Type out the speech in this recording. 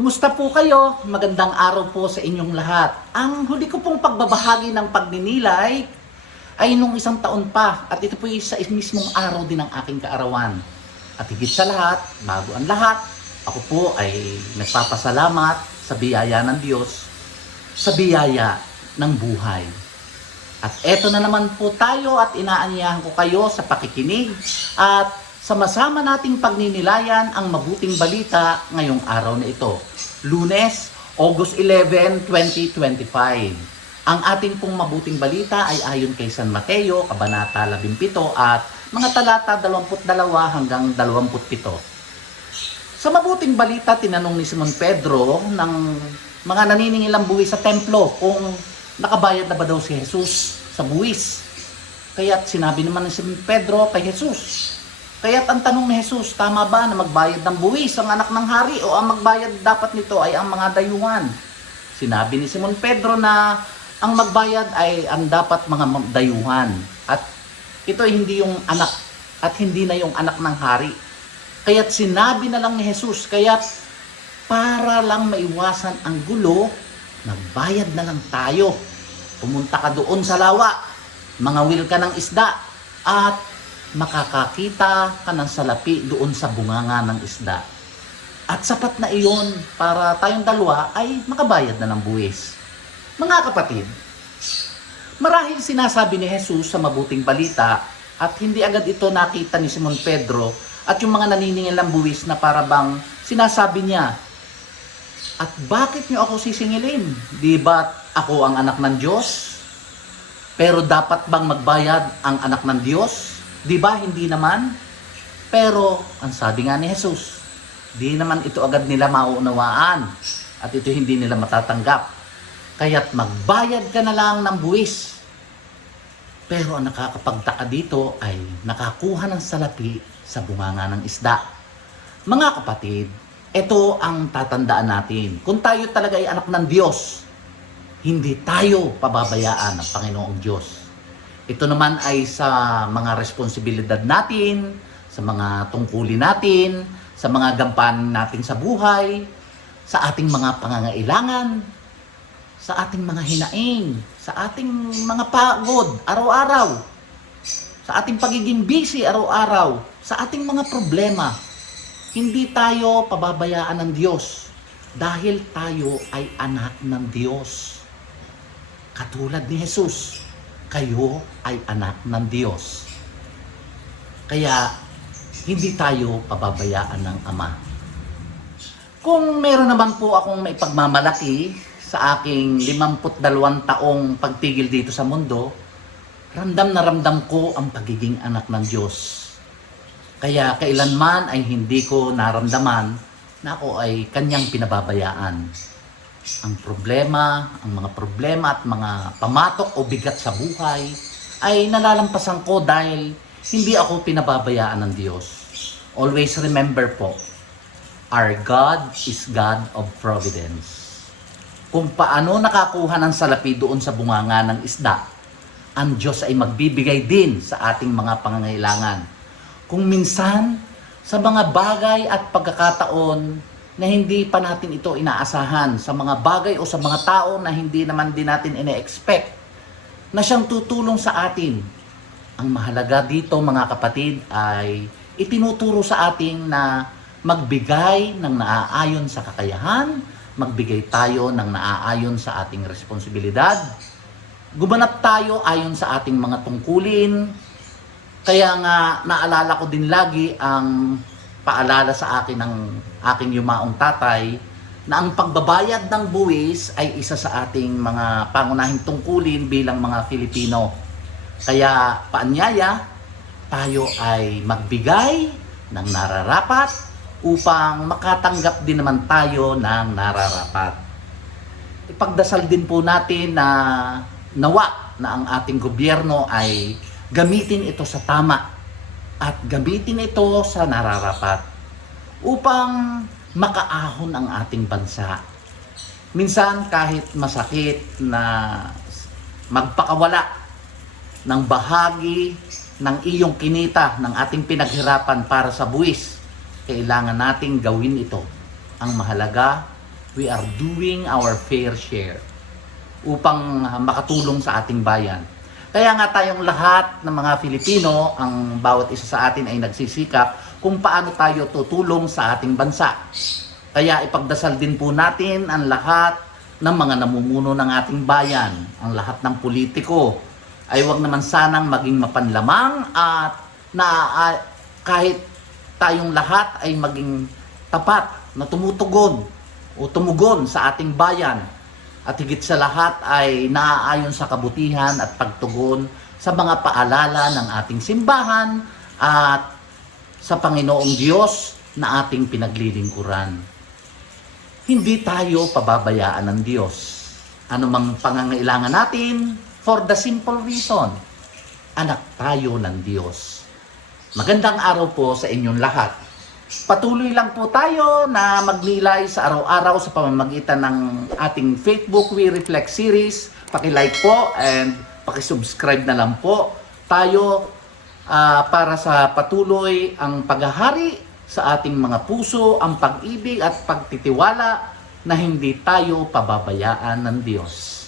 Kumusta po kayo? Magandang araw po sa inyong lahat. Ang huli ko pong pagbabahagi ng pagninilay ay nung isang taon pa at ito po sa mismong araw din ng aking kaarawan. At higit sa lahat, bago ang lahat, ako po ay nagpapasalamat sa biyaya ng Diyos, sa biyaya ng buhay. At eto na naman po tayo at inaanyahan ko kayo sa pakikinig at sama-sama nating pagninilayan ang mabuting balita ngayong araw na ito. Lunes, August 11, 2025. Ang ating pong mabuting balita ay ayon kay San Mateo, Kabanata 17 at mga talata 22 hanggang 27. Sa mabuting balita, tinanong ni Simon Pedro ng mga naniningil buwis sa templo kung nakabayad na ba daw si Jesus sa buwis. Kaya't sinabi naman ni Simon Pedro kay Jesus. Kaya't ang tanong ni Jesus, tama ba na magbayad ng buwis ang anak ng hari o ang magbayad dapat nito ay ang mga dayuhan? Sinabi ni Simon Pedro na ang magbayad ay ang dapat mga dayuhan. At ito ay hindi yung anak at hindi na yung anak ng hari. Kaya't sinabi na lang ni Jesus, kaya't para lang maiwasan ang gulo, nagbayad na lang tayo. Pumunta ka doon sa lawa, mangawil ka ng isda, at makakakita ka ng salapi doon sa bunganga ng isda. At sapat na iyon para tayong dalawa ay makabayad na ng buwis. Mga kapatid, marahil sinasabi ni Jesus sa mabuting balita at hindi agad ito nakita ni Simon Pedro at yung mga naniningil ng buwis na para bang sinasabi niya, at bakit niyo ako sisingilin? Di ba ako ang anak ng Diyos? Pero dapat bang magbayad ang anak ng Diyos? Di ba hindi naman? Pero ang sabi nga ni Jesus, di naman ito agad nila mauunawaan at ito hindi nila matatanggap. Kaya't magbayad ka na lang ng buwis. Pero ang nakakapagtaka dito ay nakakuha ng salapi sa bunganga ng isda. Mga kapatid, ito ang tatandaan natin. Kung tayo talaga ay anak ng Diyos, hindi tayo pababayaan ng Panginoong Diyos. Ito naman ay sa mga responsibilidad natin, sa mga tungkulin natin, sa mga gampanin natin sa buhay, sa ating mga pangangailangan, sa ating mga hinaing, sa ating mga pagod araw-araw, sa ating pagiging busy araw-araw, sa ating mga problema. Hindi tayo pababayaan ng Diyos dahil tayo ay anak ng Diyos. Katulad ni Jesus, kayo ay anak ng Diyos. Kaya, hindi tayo pababayaan ng Ama. Kung meron naman po akong maipagmamalaki sa aking 52 taong pagtigil dito sa mundo, ramdam na ramdam ko ang pagiging anak ng Diyos. Kaya kailanman ay hindi ko naramdaman na ako ay kanyang pinababayaan. Ang problema at mga pamatok o bigat sa buhay ay nalalampasan ko dahil hindi ako pinababayaan ng Diyos. Always remember po, our God is God of providence. Kung paano nakakuha ng salapi doon sa bunganga ng isda, ang Diyos ay magbibigay din sa ating mga pangangailangan. Kung minsan, sa mga bagay at pagkakataon na hindi pa natin ito inaasahan, sa mga bagay o sa mga tao na hindi naman din natin ine-expect na siyang tutulong sa atin. Ang mahalaga dito mga kapatid ay itinuturo sa atin na magbigay ng naaayon sa kakayahan, magbigay tayo ng naaayon sa ating responsibilidad, gumanap tayo ayon sa ating mga tungkulin. Kaya nga naalala ko din lagi ang paalala sa akin ng aking yumaong tatay na ang pagbabayad ng buwis ay isa sa ating mga pangunahing tungkulin bilang mga Filipino. Kaya paanyaya, tayo ay magbigay ng nararapat upang makatanggap din naman tayo ng nararapat. Ipagdasal din po natin na nawa na ang ating gobyerno ay gamitin ito sa tama at gamitin ito sa nararapat upang makaahon ang ating bansa. Minsan kahit masakit na magpakawala ng bahagi ng iyong kinita ng ating pinaghirapan para sa buwis, kailangan nating gawin ito. Ang mahalaga, we are doing our fair share upang makatulong sa ating bayan. Kaya nga tayong lahat ng mga Filipino, ang bawat isa sa atin ay nagsisikap kung paano tayo tutulong sa ating bansa. Kaya ipagdasal din po natin ang lahat ng mga namumuno ng ating bayan, ang lahat ng politiko, ay wag naman sanang maging mapanlamang at kahit tayong lahat ay maging tapat na tumutugon o tumugon sa ating bayan. At higit sa lahat ay naaayon sa kabutihan at pagtugon sa mga paalala ng ating simbahan at sa Panginoong Diyos na ating pinaglilingkuran. Hindi tayo pababayaan ng Diyos. Ano mang pangangailangan natin, for the simple reason, anak tayo ng Diyos. Magandang araw po sa inyong lahat. Patuloy lang po tayo na magnilay sa araw-araw sa pamamagitan ng ating Facebook We Reflect series. Paki-like po and paki-subscribe na lang po tayo para sa patuloy ang paghahari sa ating mga puso, ang pag-ibig at pagtitiwala na hindi tayo pababayaan ng Diyos.